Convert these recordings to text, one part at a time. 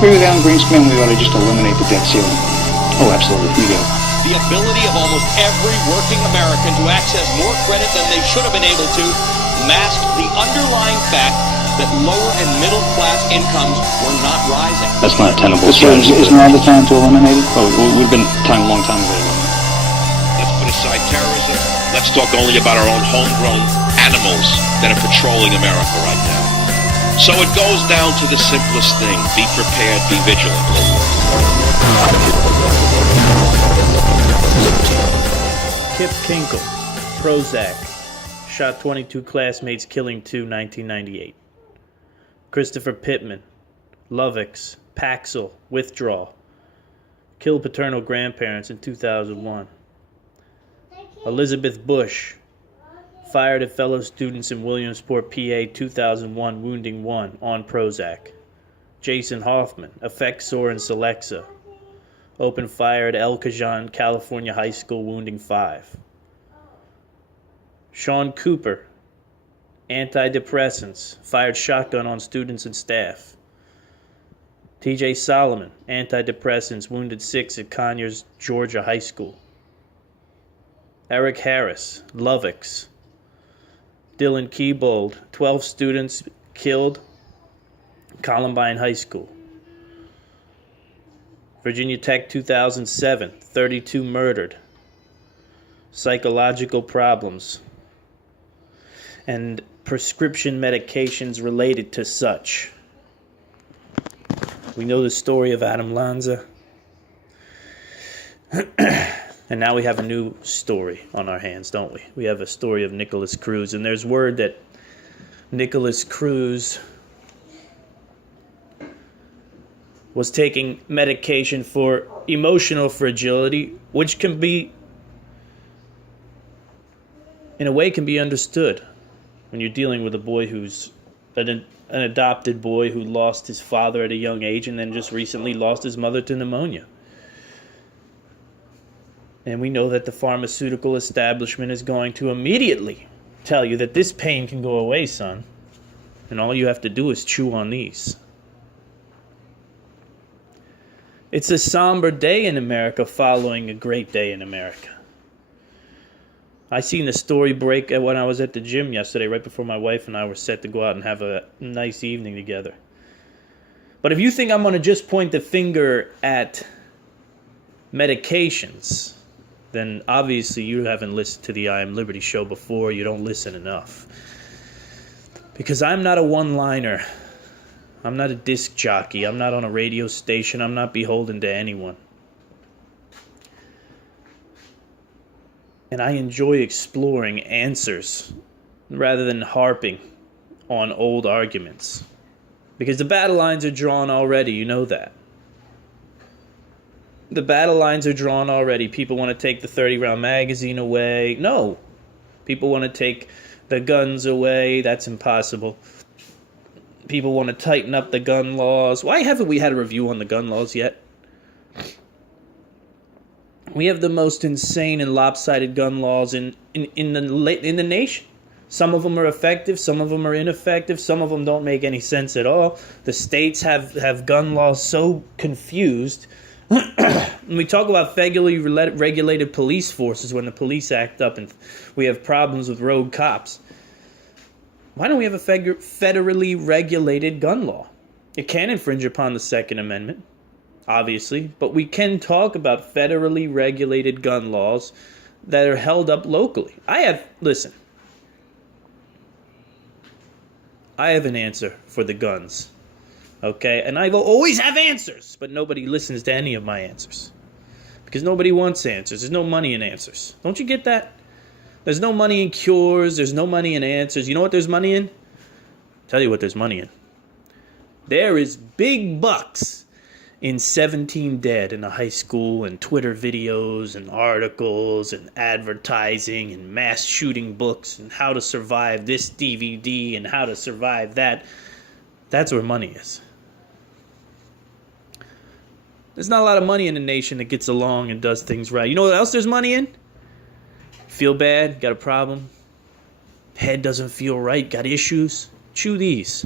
agree with Alan Greenspan, we ought to just eliminate the debt ceiling. Oh, absolutely. We do. The ability of almost every working American to access more credit than they should have been able to masked the underlying fact that lower and middle class incomes were not rising. That's not a tenable strategy. Isn't now the time to eliminate it? Oh, we've been a long time ago to eliminate it. Let's put aside terrorism. Let's talk only about our own homegrown animals that are patrolling America right now. So it goes down to the simplest thing. Be prepared, be vigilant. Kip Kinkle, Prozac, shot 22 classmates, killing 2, 1998. Christopher Pittman, Lovex, Paxil, withdrawal, killed paternal grandparents in 2001. Elizabeth Bush, fired at fellow students in Williamsport, PA, 2001, wounding 1 on Prozac. Jason Hoffman, Effexor and Celexa, opened fire at El Cajon, California High School, wounding 5. Sean Cooper, antidepressants, fired shotgun on students and staff. TJ Solomon, antidepressants, wounded 6 at Conyers, Georgia High School. Eric Harris, Lovex. Dylan Keybold, 12 students killed, Columbine High School. Virginia Tech 2007, 32 murdered. Psychological problems and prescription medications related to such. We know the story of Adam Lanza. And now we have a new story on our hands, don't we? We have a story of Nicholas Cruz. And there's word that Nicholas Cruz was taking medication for emotional fragility, which can be, in a way, can be understood when you're dealing with a boy who's an adopted boy who lost his father at a young age and then just recently lost his mother to pneumonia. And we know that the pharmaceutical establishment is going to immediately tell you that this pain can go away, son. And all you have to do is chew on these. It's a somber day in America following a great day in America. I seen the story break when I was at the gym yesterday, right before my wife and I were set to go out and have a nice evening together. But if you think I'm going to just point the finger at medications, then obviously you haven't listened to the I Am Liberty show before. You don't listen enough. Because I'm not a one-liner. I'm not a disc jockey. I'm not on a radio station. I'm not beholden to anyone. And I enjoy exploring answers rather than harping on old arguments. Because the battle lines are drawn already. You know that. The battle lines are drawn already. People want to take the 30-round magazine away. No. People want to take the guns away. That's impossible. People want to tighten up the gun laws. Why haven't we had a review on the gun laws yet? We have the most insane and lopsided gun laws in the nation. Some of them are effective. Some of them are ineffective. Some of them don't make any sense at all. The states have gun laws so confused. When we talk about federally regulated police forces, when the police act up and we have problems with rogue cops, why don't we have a federally regulated gun law? It can infringe upon the Second Amendment, obviously, but we can talk about federally regulated gun laws that are held up locally. I have an answer for the guns. Okay, and I will always have answers, but nobody listens to any of my answers. Because nobody wants answers. There's no money in answers. Don't you get that? There's no money in cures. There's no money in answers. You know what there's money in? I'll tell you what there's money in. There is big bucks in 17 Dead in a high school and Twitter videos and articles and advertising and mass shooting books and how to survive this DVD and how to survive that. That's where money is. There's not a lot of money in a nation that gets along and does things right. You know what else there's money in? Feel bad, got a problem, head doesn't feel right, got issues. Chew these.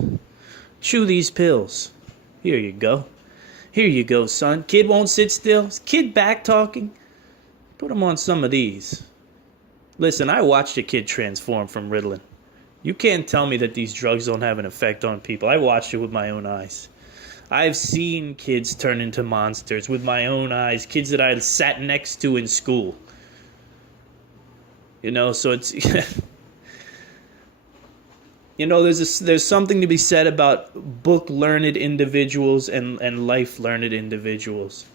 Chew these pills. Here you go. Here you go, son. Kid won't sit still. Is kid back talking? Put him on some of these. Listen, I watched a kid transform from Ritalin. You can't tell me that these drugs don't have an effect on people. I watched it with my own eyes. I've seen kids turn into monsters with my own eyes. Kids that I sat next to in school. You know, so it's... You know, there's something to be said about book-learned individuals and life-learned individuals.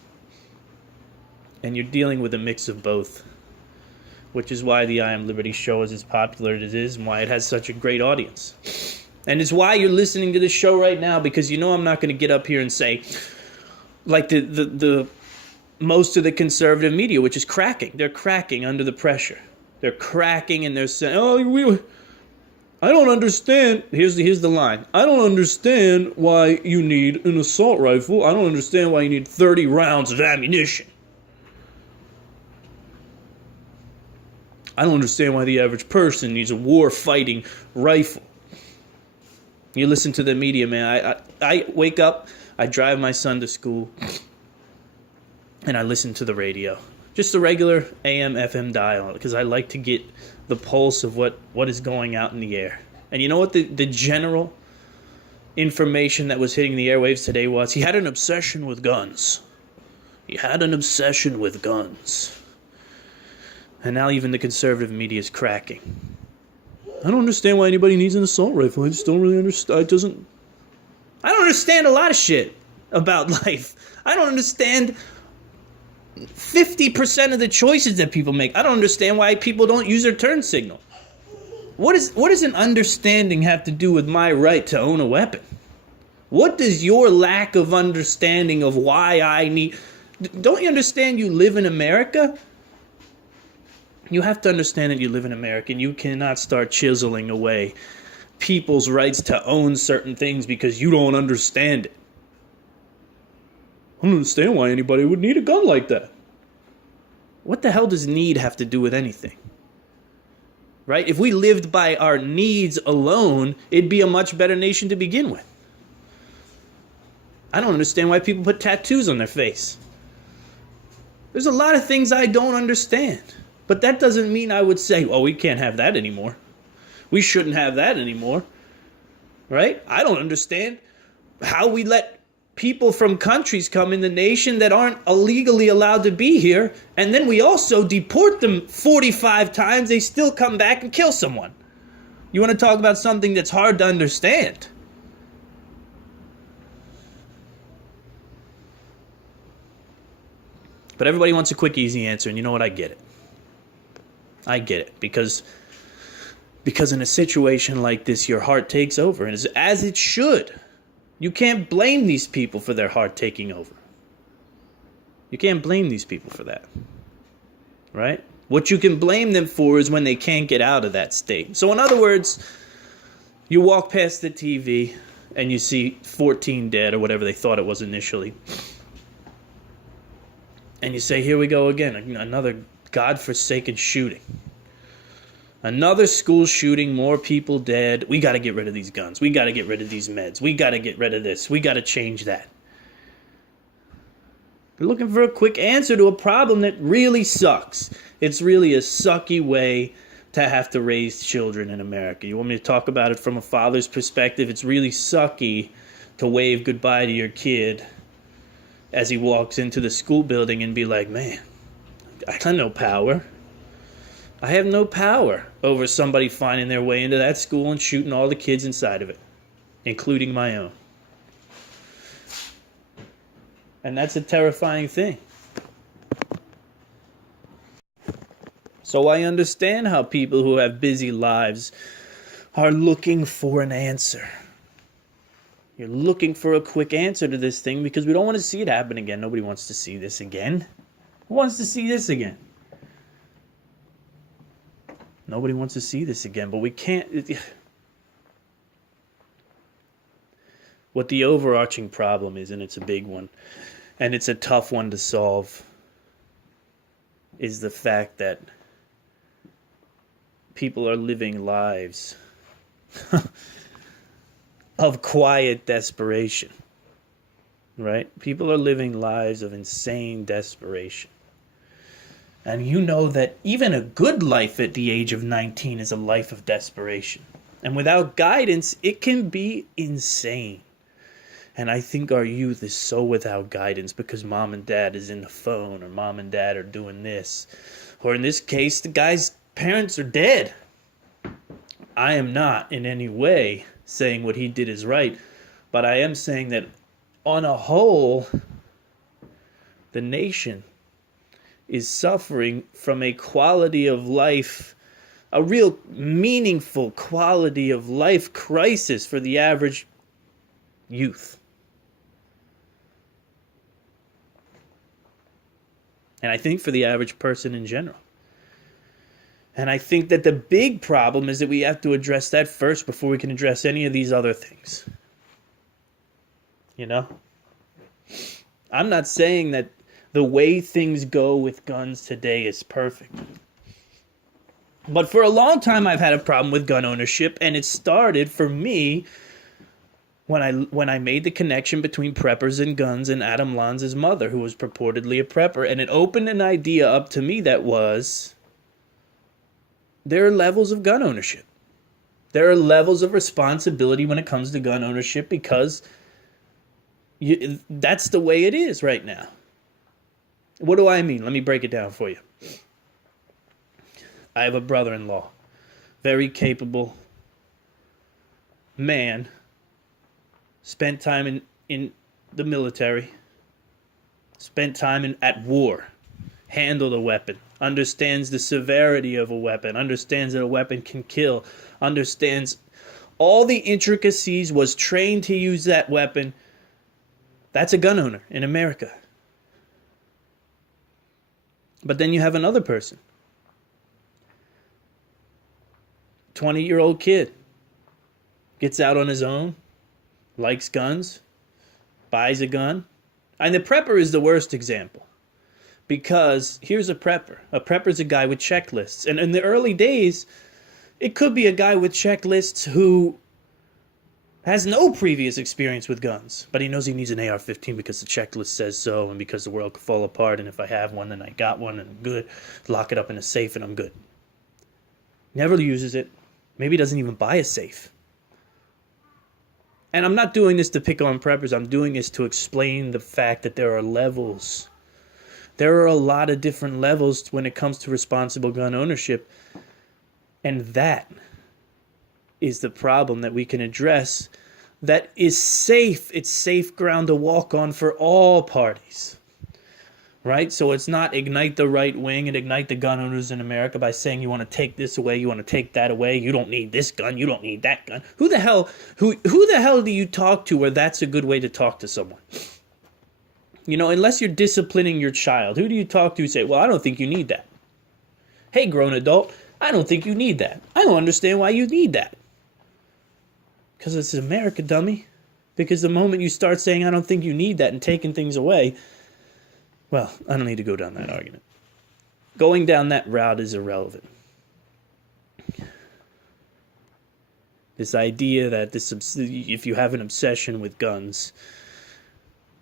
And you're dealing with a mix of both. Which is why the I Am Liberty show is as popular as it is and why it has such a great audience. And it's why you're listening to this show right now, because you know I'm not going to get up here and say, like the most of the conservative media, which is cracking. They're cracking under the pressure. They're cracking and they're saying, I don't understand. Here's the line. I don't understand why you need an assault rifle. I don't understand why you need 30 rounds of ammunition. I don't understand why the average person needs a war-fighting rifle. You listen to the media, man. I wake up, I drive my son to school, and I listen to the radio. Just the regular AM, FM dial, because I like to get the pulse of what is going out in the air. And you know what the general information that was hitting the airwaves today was? He had an obsession with guns. He had an obsession with guns. And now even the conservative media is cracking. I don't understand why anybody needs an assault rifle. I just don't really understand. I don't understand a lot of shit about life. I don't understand 50% of the choices that people make. I don't understand why people don't use their turn signal. What does an understanding have to do with my right to own a weapon? What does your lack of understanding of why I need... Don't you understand you live in America? You have to understand that you live in America, and you cannot start chiseling away people's rights to own certain things because you don't understand it. I don't understand why anybody would need a gun like that. What the hell does need have to do with anything? Right? If we lived by our needs alone, it'd be a much better nation to begin with. I don't understand why people put tattoos on their face. There's a lot of things I don't understand. But that doesn't mean I would say, oh, we can't have that anymore. We shouldn't have that anymore. Right? I don't understand how we let people from countries come in the nation that aren't illegally allowed to be here, and then we also deport them 45 times, they still come back and kill someone. You want to talk about something that's hard to understand? But everybody wants a quick, easy answer, and you know what? I get it. I get it, because in a situation like this, your heart takes over, and as it should. You can't blame these people for their heart taking over. You can't blame these people for that. Right? What you can blame them for is when they can't get out of that state. So in other words, you walk past the TV and you see 14 dead or whatever they thought it was initially. And you say, here we go again, another godforsaken shooting. Another school shooting, more people dead. We got to get rid of these guns. We got to get rid of these meds. We got to get rid of this. We got to change that. You're looking for a quick answer to a problem that really sucks. It's really a sucky way to have to raise children in America. You want me to talk about it from a father's perspective? It's really sucky to wave goodbye to your kid as he walks into the school building and be like, man, I got no power. I have no power over somebody finding their way into that school and shooting all the kids inside of it, including my own. And that's a terrifying thing. So I understand how people who have busy lives are looking for an answer. You're looking for a quick answer to this thing because we don't want to see it happen again. Nobody wants to see this again. Who wants to see this again? Nobody wants to see this again, but we can't... What the overarching problem is, and it's a big one, and it's a tough one to solve, is the fact that people are living lives of quiet desperation. right? People are living lives of insane desperation. And you know that even a good life at the age of 19 is a life of desperation. And without guidance, it can be insane. And I think our youth is so without guidance because mom and dad is in the phone, or mom and dad are doing this. Or in this case, the guy's parents are dead. I am not in any way saying what he did is right, but I am saying that on a whole, the nation is suffering from a quality of life, a real meaningful quality of life crisis for the average youth. And I think for the average person in general. And I think that the big problem is that we have to address that first before we can address any of these other things. You know? I'm not saying that the way things go with guns today is perfect. But for a long time I've had a problem with gun ownership, and it started for me when I made the connection between preppers and guns and Adam Lanza's mother, who was purportedly a prepper. And it opened an idea up to me that was, there are levels of gun ownership. There are levels of responsibility when it comes to gun ownership because that's the way it is right now. What do I mean? Let me break it down for you. I have a brother-in-law, very capable man, spent time in the military, spent time at war, handled a weapon, understands the severity of a weapon, understands that a weapon can kill, understands all the intricacies, was trained to use that weapon. That's a gun owner in America. But then you have another person, 20-year-old kid, gets out on his own, likes guns, buys a gun. And the prepper is the worst example. Because here's a prepper. A prepper is a guy with checklists. And in the early days, it could be a guy with checklists who has no previous experience with guns. But he knows he needs an AR-15 because the checklist says so, and because the world could fall apart, and if I have one, then I got one, and I'm good. Lock it up in a safe, and I'm good. Never uses it. Maybe doesn't even buy a safe. And I'm not doing this to pick on preppers. I'm doing this to explain the fact that there are levels. There are a lot of different levels when it comes to responsible gun ownership. And that is the problem that we can address that is safe. It's safe ground to walk on for all parties. Right? So it's not ignite the right wing and ignite the gun owners in America by saying you want to take this away, you want to take that away, you don't need this gun, you don't need that gun. Who the hell do you talk to where that's a good way to talk to someone? You know, unless you're disciplining your child, who do you talk to who say, well, I don't think you need that? Hey, grown adult, I don't think you need that. I don't understand why you need that. Because it's America, dummy. Because the moment you start saying I don't think you need that and taking things away, well, I don't need to go down that argument. Going down that route is irrelevant. This idea that if you have an obsession with guns,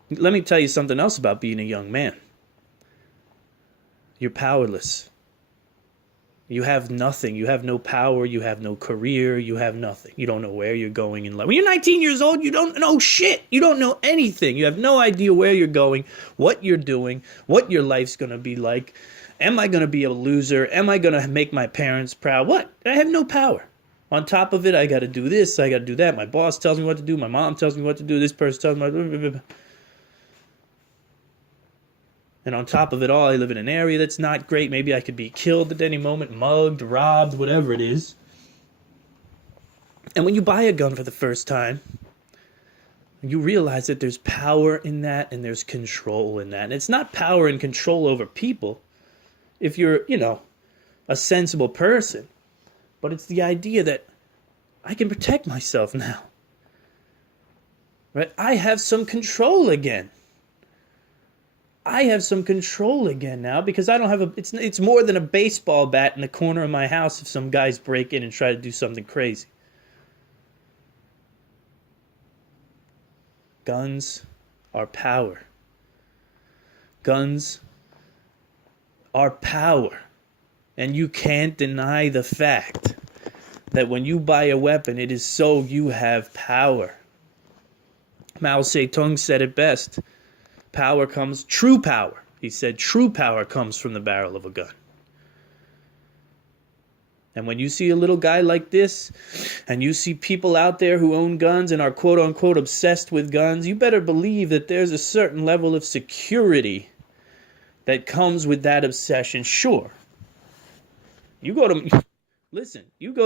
let me tell you something else about being a young man. You're powerless. You have nothing. You have no power. You have no career. You have nothing. You don't know where you're going in life. When you're 19 years old, you don't know shit. You don't know anything. You have no idea where you're going, what you're doing, what your life's going to be like. Am I going to be a loser? Am I going to make my parents proud? What? I have no power. On top of it, I got to do this. I got to do that. My boss tells me what to do. My mom tells me what to do. This person tells me what to do. And on top of it all, I live in an area that's not great. Maybe I could be killed at any moment, mugged, robbed, whatever it is. And when you buy a gun for the first time, you realize that there's power in that and there's control in that. And it's not power and control over people if you're, a sensible person. But it's the idea that I can protect myself now. Right? I have some control again. I have some control again now because I don't have it's more than a baseball bat in the corner of my house if some guys break in and try to do something crazy. Guns are power. Guns are power. And you can't deny the fact that when you buy a weapon, it is so you have power. Mao Zedong said it best. True power. He said true power comes from the barrel of a gun. And when you see a little guy like this, and you see people out there who own guns and are quote-unquote obsessed with guns, you better believe that there's a certain level of security that comes with that obsession. Sure. You go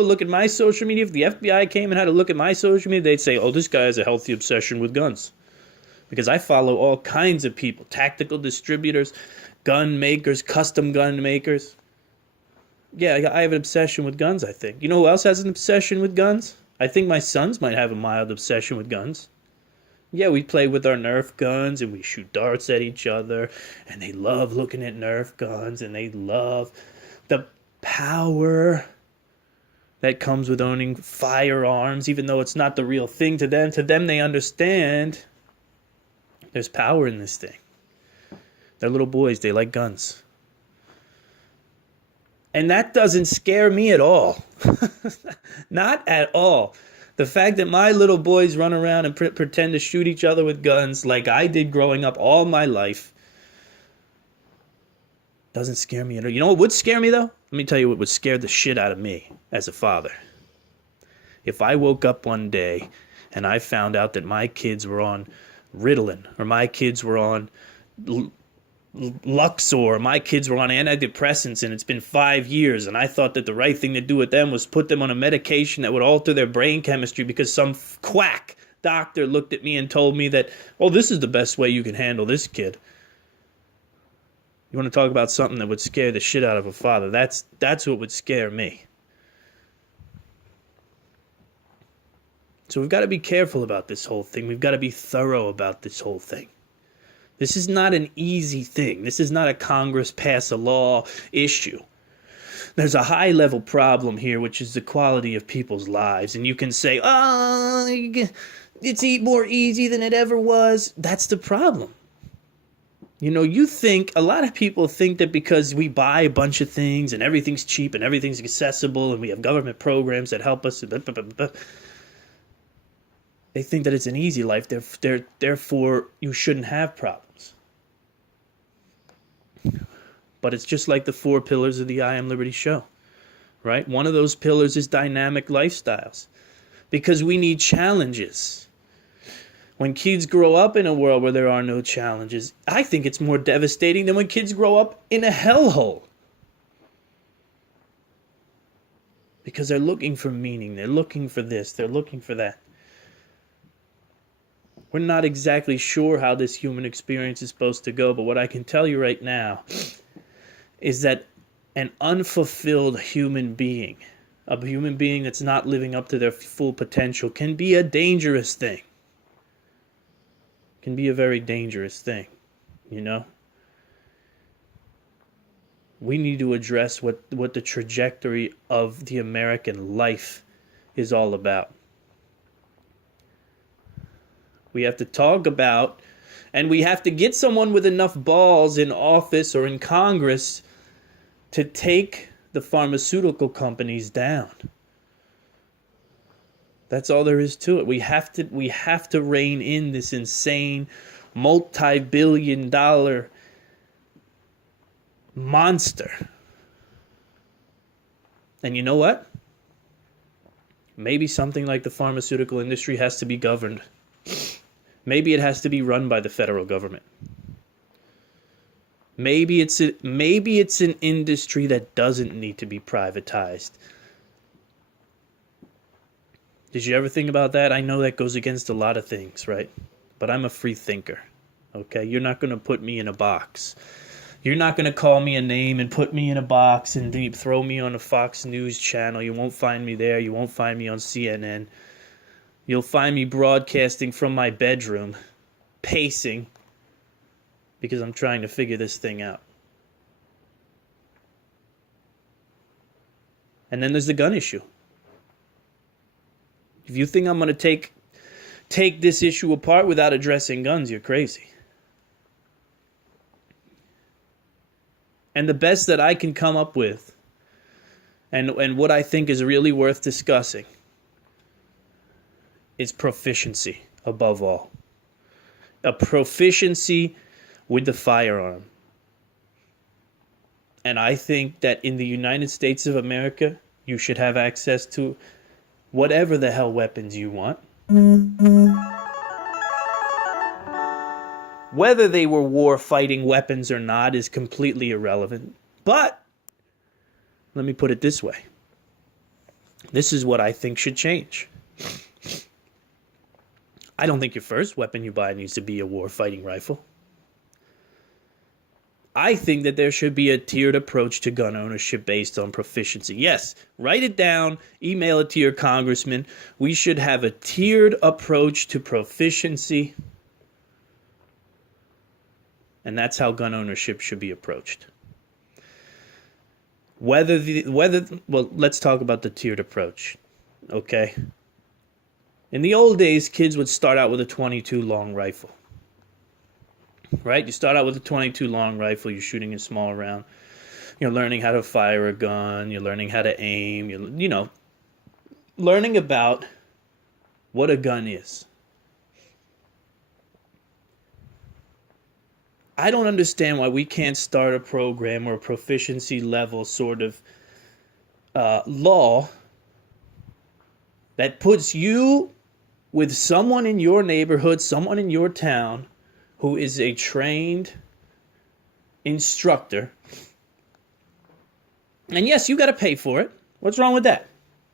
look at my social media. If the FBI came and had a look at my social media, they'd say, oh, this guy has a healthy obsession with guns. Because I follow all kinds of people, tactical distributors, gun makers, custom gun makers. Yeah, I have an obsession with guns, I think. You know who else has an obsession with guns? I think my sons might have a mild obsession with guns. Yeah, we play with our Nerf guns and we shoot darts at each other. And they love looking at Nerf guns and they love the power that comes with owning firearms, even though it's not the real thing to them. To them, they understand there's power in this thing. They're little boys. They like guns. And that doesn't scare me at all. Not at all. The fact that my little boys run around and pretend to shoot each other with guns like I did growing up all my life doesn't scare me at all. You know what would scare me, though? Let me tell you what would scare the shit out of me as a father. If I woke up one day and I found out that my kids were on Ritalin, or my kids were on Luxor, or my kids were on antidepressants, and it's been 5 years, and I thought that the right thing to do with them was put them on a medication that would alter their brain chemistry because some quack doctor looked at me and told me that, oh, this is the best way you can handle this kid. You want to talk about something that would scare the shit out of a father? That's what would scare me. So we've got to be careful about this whole thing. We've got to be thorough about this whole thing. This is not an easy thing. This is not a Congress pass a law issue. There's a high-level problem here, which is the quality of people's lives. And you can say, oh, it's more easy than it ever was. That's the problem. You know, a lot of people think that because we buy a bunch of things and everything's cheap and everything's accessible and we have government programs that help us, they think that it's an easy life. Therefore, you shouldn't have problems. But it's just like the 4 pillars of the I Am Liberty show, right? One of those pillars is dynamic lifestyles, because we need challenges. When kids grow up in a world where there are no challenges, I think it's more devastating than when kids grow up in a hellhole. Because they're looking for meaning, they're looking for this, they're looking for that. We're not exactly sure how this human experience is supposed to go, but what I can tell you right now is that an unfulfilled human being, a human being that's not living up to their full potential, can be a dangerous thing. Can be a very dangerous thing, you know? We need to address what the trajectory of the American life is all about. We have to talk about, and we have to get someone with enough balls in office or in Congress to take the pharmaceutical companies down. That's all there is to it. We have to rein in this insane multi-billion-dollar monster. And you know what? Maybe something like the pharmaceutical industry has to be governed. Maybe it has to be run by the federal government. Maybe it's an industry that doesn't need to be privatized. Did you ever think about that? I know that goes against a lot of things, right? But I'm a free thinker, okay? You're not going to put me in a box. You're not going to call me a name and put me in a box and throw me on a Fox News channel. You won't find me there. You won't find me on CNN. You'll find me broadcasting from my bedroom, pacing, because I'm trying to figure this thing out. And then there's the gun issue. If you think I'm going to take take this issue apart without addressing guns, you're crazy. And the best that I can come up with, and what I think is really worth discussing, is proficiency above all. A proficiency with the firearm. And I think that in the United States of America, you should have access to whatever the hell weapons you want. Whether they were war-fighting weapons or not is completely irrelevant. But, let me put it this way. This is what I think should change. I don't think your first weapon you buy needs to be a war-fighting rifle. I think that there should be a tiered approach to gun ownership based on proficiency. Yes, write it down, email it to your congressman. We should have a tiered approach to proficiency. And that's how gun ownership should be approached. Well, let's talk about the tiered approach, okay? In the old days, kids would start out with a .22 long rifle, right? You start out with a .22 long rifle, you're shooting a small round. You're learning how to fire a gun, you're learning how to aim, you're learning about what a gun is. I don't understand why we can't start a program or a proficiency level sort of law that puts you with someone in your neighborhood, someone in your town who is a trained instructor. And yes, you got to pay for it. What's wrong with that?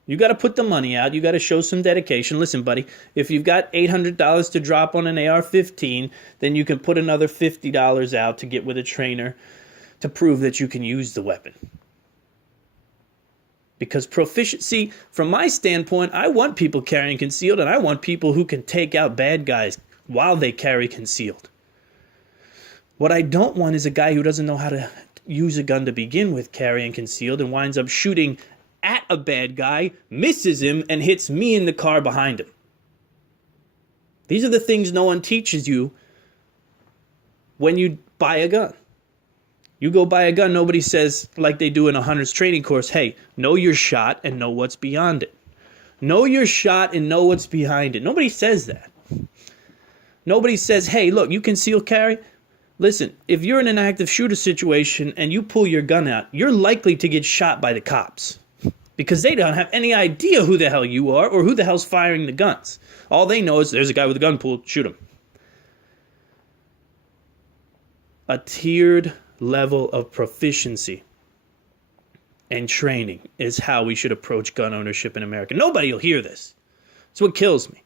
You got to put the money out. You got to show some dedication. Listen, buddy, if you've got $800 to drop on an AR-15, then you can put another $50 out to get with a trainer to prove that you can use the weapon. Because proficiency, from my standpoint, I want people carrying concealed, and I want people who can take out bad guys while they carry concealed. What I don't want is a guy who doesn't know how to use a gun to begin with carrying concealed and winds up shooting at a bad guy, misses him, and hits me in the car behind him. These are the things no one teaches you when you buy a gun. You go buy a gun, nobody says, like they do in a hunter's training course, hey, know your shot and know what's beyond it. Know your shot and know what's behind it. Nobody says that. Nobody says, hey, look, you conceal carry? Listen, if you're in an active shooter situation and you pull your gun out, you're likely to get shot by the cops. Because they don't have any idea who the hell you are or who the hell's firing the guns. All they know is there's a guy with a gun pulled, shoot him. A tiered level of proficiency and training is how we should approach gun ownership in America. Nobody will hear this. It's what kills me.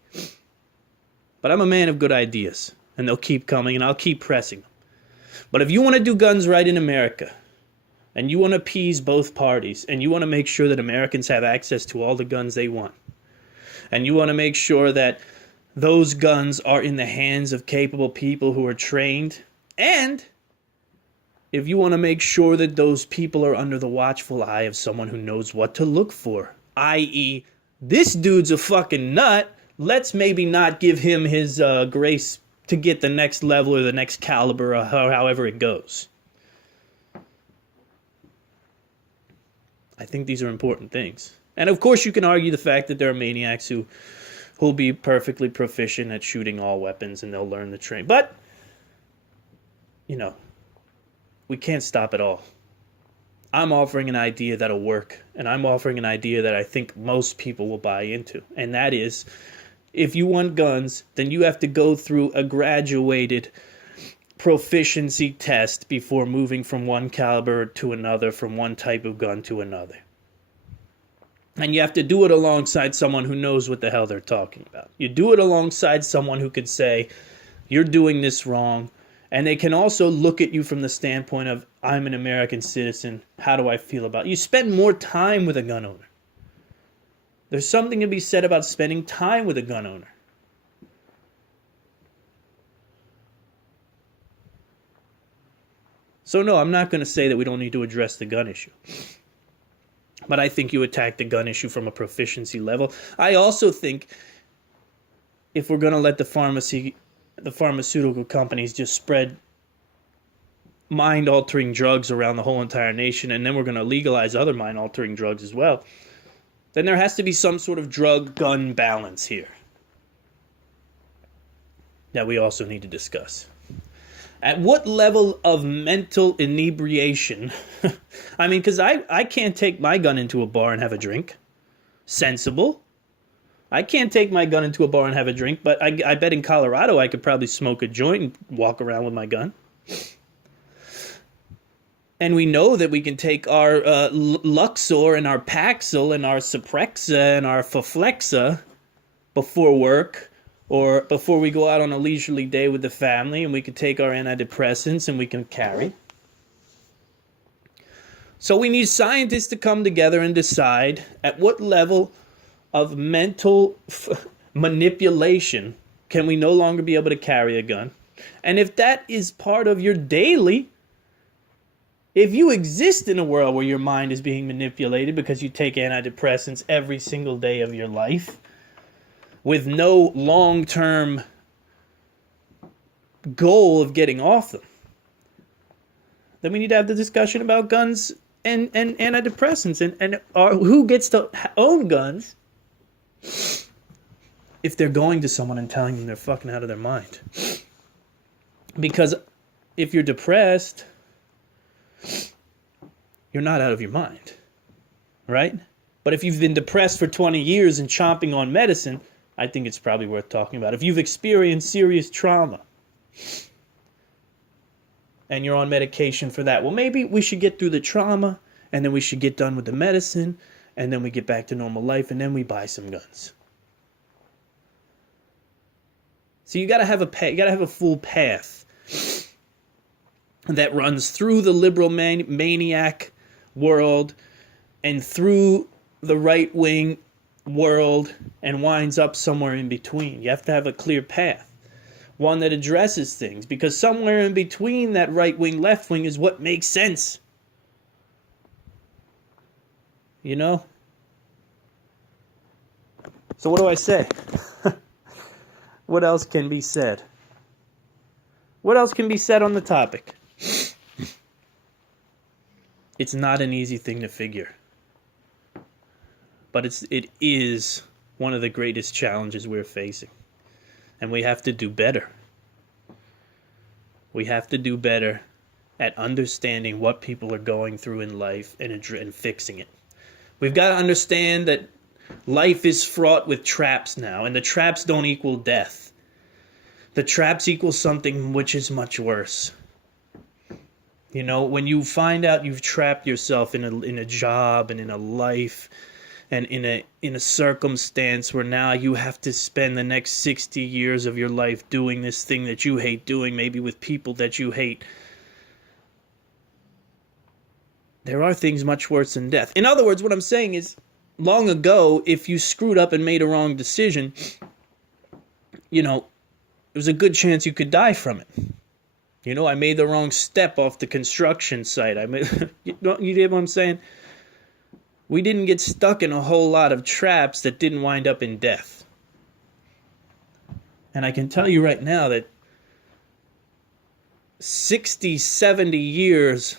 But I'm a man of good ideas, and they'll keep coming, and I'll keep pressing them. But if you want to do guns right in America, and you want to appease both parties, and you want to make sure that Americans have access to all the guns they want, and you want to make sure that those guns are in the hands of capable people who are trained, and if you want to make sure that those people are under the watchful eye of someone who knows what to look for, i.e., this dude's a fucking nut, let's maybe not give him his grace to get the next level or the next caliber or however it goes. I think these are important things. And of course you can argue the fact that there are maniacs who'll be perfectly proficient at shooting all weapons and they'll learn the train. But, we can't stop it all. I'm offering an idea that'll work, and I'm offering an idea that I think most people will buy into. And that is, if you want guns, then you have to go through a graduated proficiency test before moving from one caliber to another, from one type of gun to another. And you have to do it alongside someone who knows what the hell they're talking about. You do it alongside someone who could say, you're doing this wrong. And they can also look at you from the standpoint of, I'm an American citizen, how do I feel about it? You spend more time with a gun owner. There's something to be said about spending time with a gun owner. So no, I'm not going to say that we don't need to address the gun issue. But I think you attack the gun issue from a proficiency level. I also think if we're going to let the pharmaceutical companies just spread mind-altering drugs around the whole entire nation, and then we're going to legalize other mind-altering drugs as well, then there has to be some sort of drug-gun balance here that we also need to discuss. At what level of mental inebriation? I mean, because I can't take my gun into a bar and have a drink. Sensible. I can't take my gun into a bar and have a drink, but I bet in Colorado I could probably smoke a joint and walk around with my gun. And we know that we can take our Luxor and our Paxil and our Suprexa and our Faflexa before work or before we go out on a leisurely day with the family, and we can take our antidepressants and we can carry. So we need scientists to come together and decide at what level of mental manipulation can we no longer be able to carry a gun. And if that is part of your daily, if you exist in a world where your mind is being manipulated because you take antidepressants every single day of your life with no long-term goal of getting off them, then we need to have the discussion about guns and antidepressants and who gets to own guns if they're going to someone and telling them they're fucking out of their mind. Because if you're depressed, you're not out of your mind, right? But if you've been depressed for 20 years and chomping on medicine, I think it's probably worth talking about. If you've experienced serious trauma and you're on medication for that, well, maybe we should get through the trauma and then we should get done with the medicine and then we get back to normal life and then we buy some guns. So you got to have a full path that runs through the liberal maniac world and through the right-wing world and winds up somewhere in between. You have to have a clear path, one that addresses things, because somewhere in between that right-wing, left-wing is what makes sense. You know? So what do I say? What else can be said? What else can be said on the topic? It's not an easy thing to figure. But it is one of the greatest challenges we're facing. And we have to do better. We have to do better at understanding what people are going through in life and fixing it. We've got to understand that life is fraught with traps now, and the traps don't equal death. The traps equal something which is much worse. You know, when you find out you've trapped yourself in a job and in a life and in a circumstance where now you have to spend the next 60 years of your life doing this thing that you hate doing, maybe with people that you hate, there are things much worse than death. In other words, what I'm saying is, long ago, if you screwed up and made a wrong decision, you know, there was a good chance you could die from it. You know, I made the wrong step off the construction site. You get what I'm saying? We didn't get stuck in a whole lot of traps that didn't wind up in death. And I can tell you right now that 60, 70 years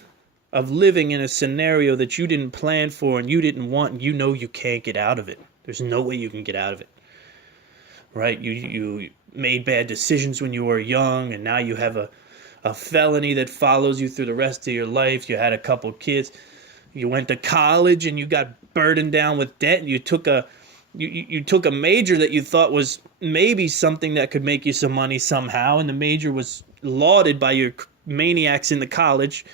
of living in a scenario that you didn't plan for and you didn't want, and you know you can't get out of it. There's no way you can get out of it. Right? You made bad decisions when you were young, and now you have a felony that follows you through the rest of your life. You had a couple kids. You went to college and you got burdened down with debt, and you took a major that you thought was maybe something that could make you some money somehow, and the major was lauded by your maniacs in the college.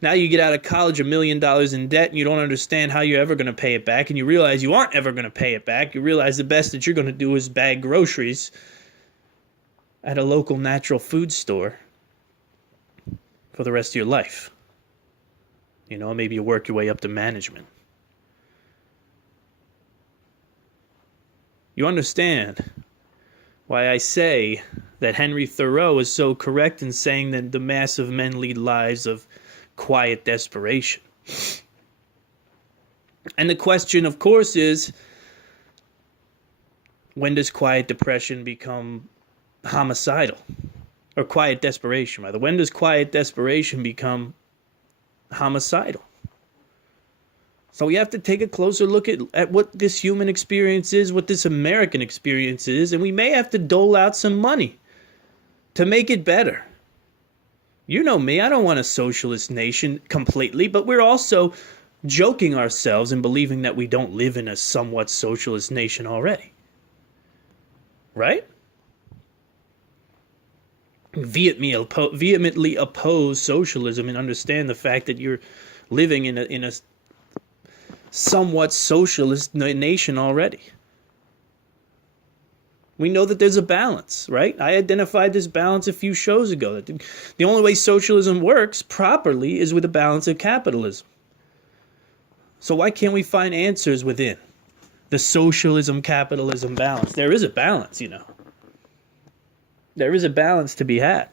Now you get out of college $1 million in debt, and you don't understand how you're ever going to pay it back, and you realize you aren't ever going to pay it back. You realize the best that you're going to do is bag groceries at a local natural food store for the rest of your life. You know, maybe you work your way up to management. You understand why I say that Henry Thoreau is so correct in saying that the mass of men lead lives of quiet desperation. And the question, of course, is When does quiet depression become homicidal? Or quiet desperation, rather. When does quiet desperation become homicidal? So we have to take a closer look at what this human experience is, what this American experience is, and we may have to dole out some money to make it better. You know me, I don't want a socialist nation completely, but we're also joking ourselves and believing that we don't live in a somewhat socialist nation already. Right? Vehemently oppose socialism and understand the fact that you're living in a somewhat socialist nation already. We know that there's a balance, right? I identified this balance a few shows ago. That the only way socialism works properly is with a balance of capitalism. So why can't we find answers within the socialism-capitalism balance? There is a balance, you know. There is a balance to be had.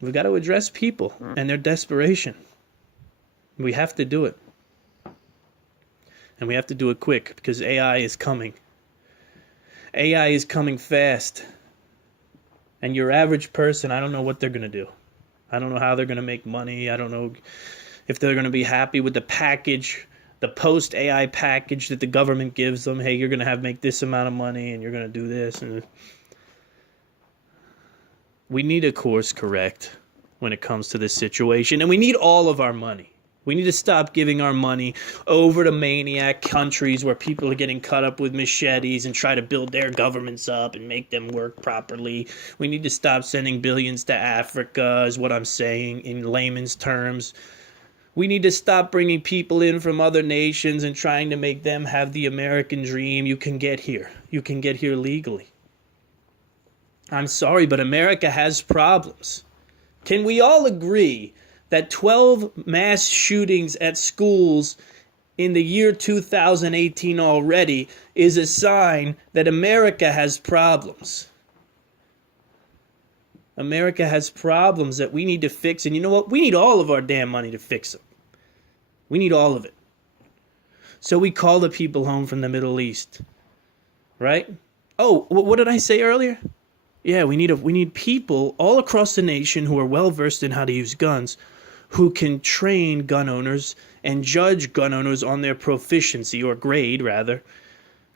We've got to address people and their desperation. We have to do it. And we have to do it quick because AI is coming. AI is coming fast. And your average person, I don't know what they're going to do. I don't know how they're going to make money. I don't know if they're going to be happy with the package, the post-AI package that the government gives them. Hey, you're going to make this amount of money and you're going to do this. And we need a course correct when it comes to this situation. And we need all of our money. We need to stop giving our money over to maniac countries where people are getting cut up with machetes and try to build their governments up and make them work properly. We need to stop sending billions to Africa, is what I'm saying in layman's terms. We need to stop bringing people in from other nations and trying to make them have the American dream. You can get here. You can get here legally. I'm sorry, but America has problems. Can we all agree that 12 mass shootings at schools in the year 2018 already is a sign that America has problems? America has problems that we need to fix. And you know what? We need all of our damn money to fix them. We need all of it. So we call the people home from the Middle East. Right? Oh, what did I say earlier? Yeah, we need people all across the nation who are well versed in how to use guns, who can train gun owners and judge gun owners on their proficiency, or grade rather,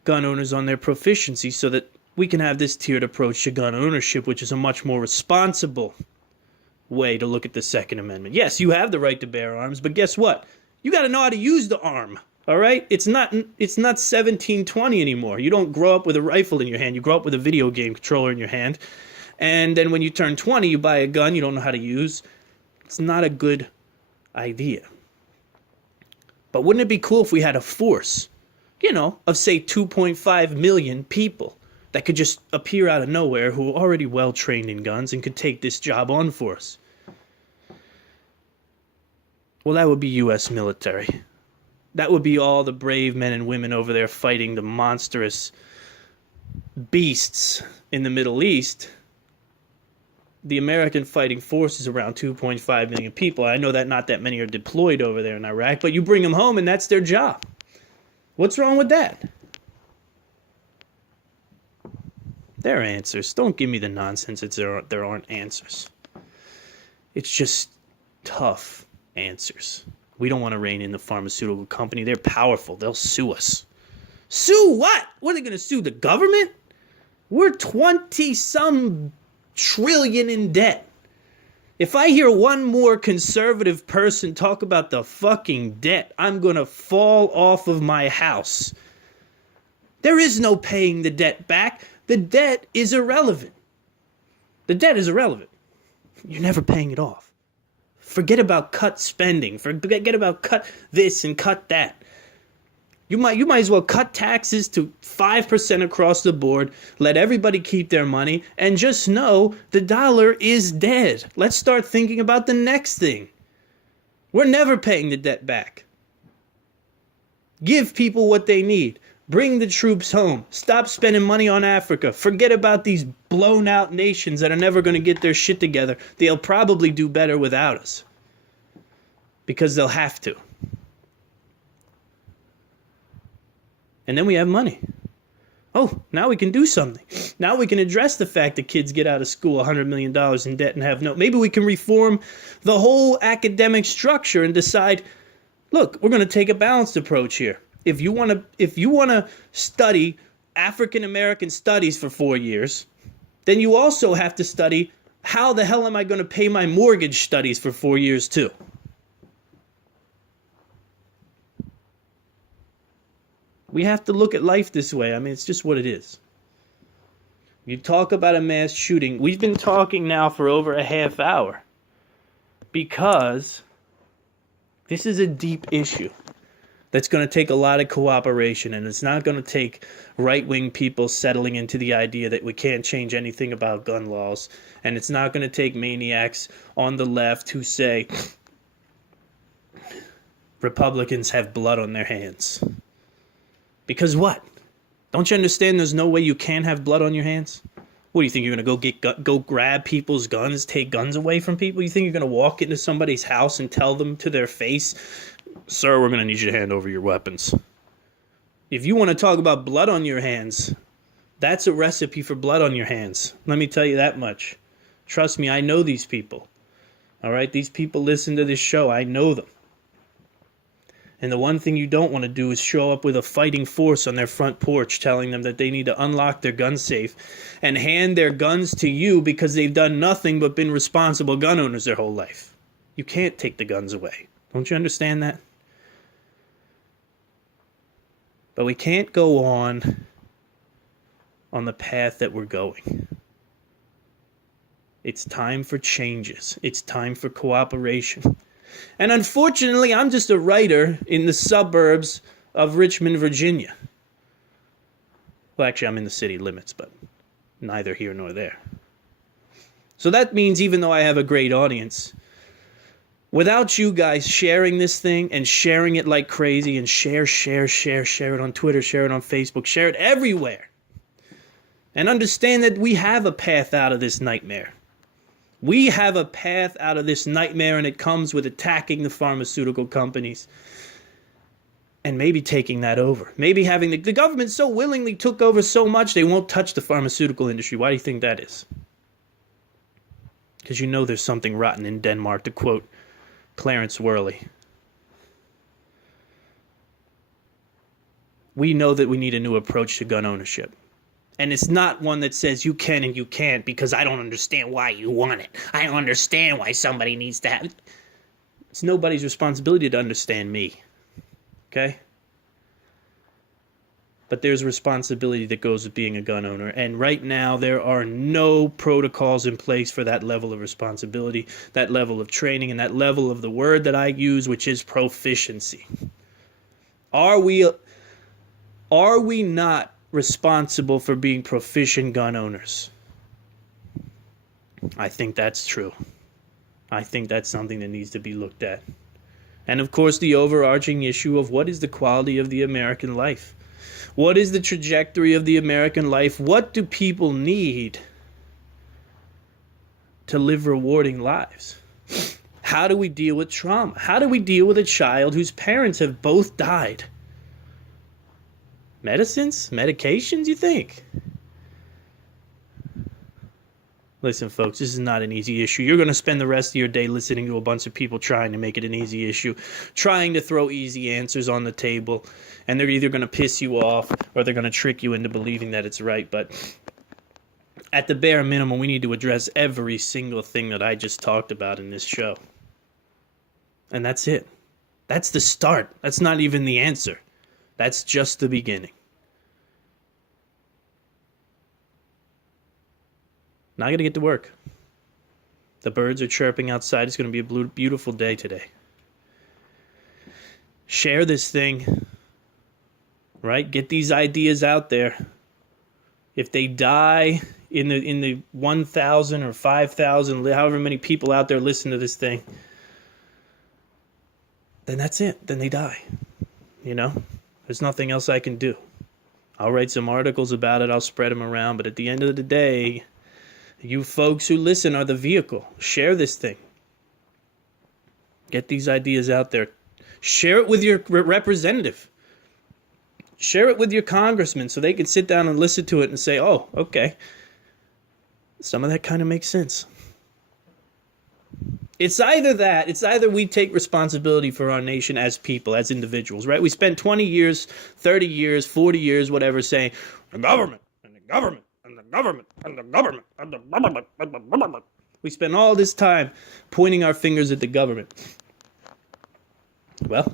gun owners on their proficiency, so that we can have this tiered approach to gun ownership, which is a much more responsible way to look at the Second Amendment. Yes, you have the right to bear arms, but guess what? You got to know how to use the arm. All right? It's not 1720 anymore. You don't grow up with a rifle in your hand. You grow up with a video game controller in your hand. And then when you turn 20, you buy a gun you don't know how to use. It's not a good idea. But wouldn't it be cool if we had a force, of say 2.5 million people that could just appear out of nowhere who are already well trained in guns and could take this job on for us? Well, that would be U.S. military. That would be all the brave men and women over there fighting the monstrous beasts in the Middle East. The American fighting force is around 2.5 million people. I know that not that many are deployed over there in Iraq, but you bring them home and that's their job. What's wrong with that? There are answers. Don't give me the nonsense that there aren't answers. It's just tough answers. We don't want to rein in the pharmaceutical company. They're powerful. They'll sue us. Sue what? What are they going to sue? The government? We're 20-some trillion in debt. If I hear one more conservative person talk about the fucking debt, I'm going to fall off of my house. There is no paying the debt back. The debt is irrelevant. The debt is irrelevant. You're never paying it off. Forget about cut spending. Forget about cut this and cut that. You might as well cut taxes to 5% across the board, let everybody keep their money, and just know the dollar is dead. Let's start thinking about the next thing. We're never paying the debt back. Give people what they need. Bring the troops home. Stop spending money on Africa. Forget about these blown out nations that are never going to get their shit together. They'll probably do better without us. Because they'll have to. And then we have money. Oh, now we can do something. Now we can address the fact that kids get out of school $100 million in debt and have no... Maybe we can reform the whole academic structure and decide, look, we're going to take a balanced approach here. If you want to study African American studies for 4 years, then you also have to study how the hell am I going to pay my mortgage studies for 4 years too. We have to look at life this way. I mean, it's just what it is. You talk about a mass shooting. We've been talking now for over a half hour because this is a deep issue that's going to take a lot of cooperation, and it's not going to take right-wing people settling into the idea that we can't change anything about gun laws, and it's not going to take maniacs on the left who say Republicans have blood on their hands. Because what? Don't you understand there's no way you can have blood on your hands? What do you think, you're going to go grab people's guns, take guns away from people? You think you're going to walk into somebody's house and tell them to their face, sir, we're going to need you to hand over your weapons? If you want to talk about blood on your hands, that's a recipe for blood on your hands. Let me tell you that much. Trust me, I know these people. All right? These people listen to this show. I know them. And the one thing you don't want to do is show up with a fighting force on their front porch telling them that they need to unlock their gun safe and hand their guns to you because they've done nothing but been responsible gun owners their whole life. You can't take the guns away. Don't you understand that? But we can't go on the path that we're going. It's time for changes. It's time for cooperation. And unfortunately, I'm just a writer in the suburbs of Richmond, Virginia. Well, actually, I'm in the city limits, but neither here nor there. So that means even though I have a great audience, without you guys sharing this thing and sharing it like crazy and share it on Twitter, share it on Facebook, share it everywhere, and understand that we have a path out of this nightmare. We have a path out of this nightmare, and it comes with attacking the pharmaceutical companies and maybe taking that over. Maybe having the government so willingly took over so much they won't touch the pharmaceutical industry. Why do you think that is? Because you know there's something rotten in Denmark, to quote Clarence Worley. We know that we need a new approach to gun ownership. And it's not one that says you can and you can't because I don't understand why you want it. I don't understand why somebody needs to have it. It's nobody's responsibility to understand me. Okay? But there's responsibility that goes with being a gun owner. And right now, there are no protocols in place for that level of responsibility, that level of training, and that level of the word that I use, which is proficiency. Are we not responsible for being proficient gun owners? I think that's true. I think that's something that needs to be looked at. And of course, the overarching issue of what is the quality of the American life? What is the trajectory of the American life? What do people need to live rewarding lives? How do we deal with trauma? How do we deal with a child whose parents have both died? Medicines? Medications, you think? Listen, folks, this is not an easy issue. You're going to spend the rest of your day listening to a bunch of people trying to make it an easy issue, trying to throw easy answers on the table, and they're either going to piss you off or they're going to trick you into believing that it's right. But at the bare minimum, we need to address every single thing that I just talked about in this show. And that's it. That's the start. That's not even the answer. That's just the beginning. Now I got to get to work. The birds are chirping outside. It's going to be a beautiful day today. Share this thing, right? Get these ideas out there. If they die in the 1,000 or 5,000, however many people out there listen to this thing, then that's it. Then they die. You know? There's nothing else I can do. I'll write some articles about it. I'll spread them around. But at the end of the day, you folks who listen are the vehicle. Share this thing. Get these ideas out there. Share it with your representative. Share it with your congressman so they can sit down and listen to it and say, oh, okay, some of that kind of makes sense. It's either we take responsibility for our nation as people, as individuals, right? We spent 20 years, 30 years, 40 years, whatever, saying, the government, and the government, and the government, and the government, and the government, and the government. We spent all this time pointing our fingers at the government. Well,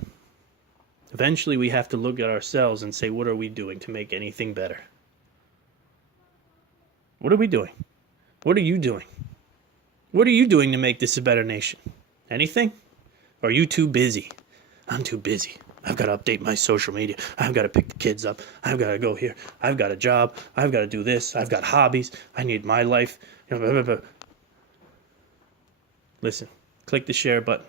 eventually we have to look at ourselves and say, what are we doing to make anything better? What are we doing? What are you doing? What are you doing to make this a better nation? Anything? Or are you too busy? I'm too busy. I've got to update my social media. I've got to pick the kids up. I've got to go here. I've got a job. I've got to do this. I've got hobbies. I need my life. Listen, click the share button.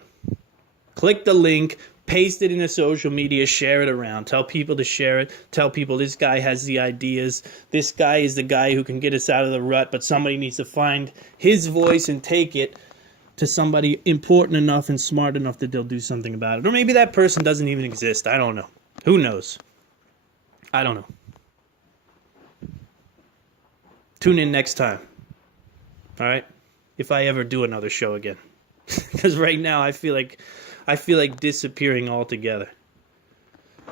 Click the link. Paste it in the social media, share it around. Tell people to share it. Tell people this guy has the ideas. This guy is the guy who can get us out of the rut, but somebody needs to find his voice and take it to somebody important enough and smart enough that they'll do something about it. Or maybe that person doesn't even exist. I don't know. Who knows? I don't know. Tune in next time. All right? If I ever do another show again. Because right now I feel like disappearing altogether.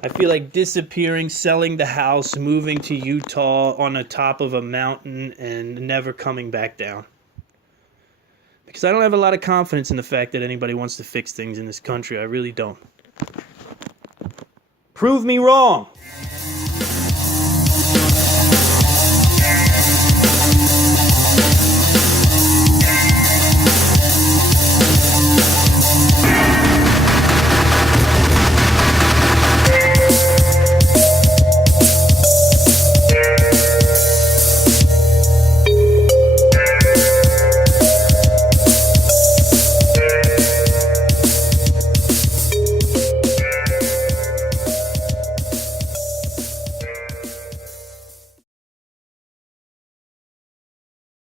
I feel like disappearing, selling the house, moving to Utah on the top of a mountain, and never coming back down. Because I don't have a lot of confidence in the fact that anybody wants to fix things in this country. I really don't. Prove me wrong!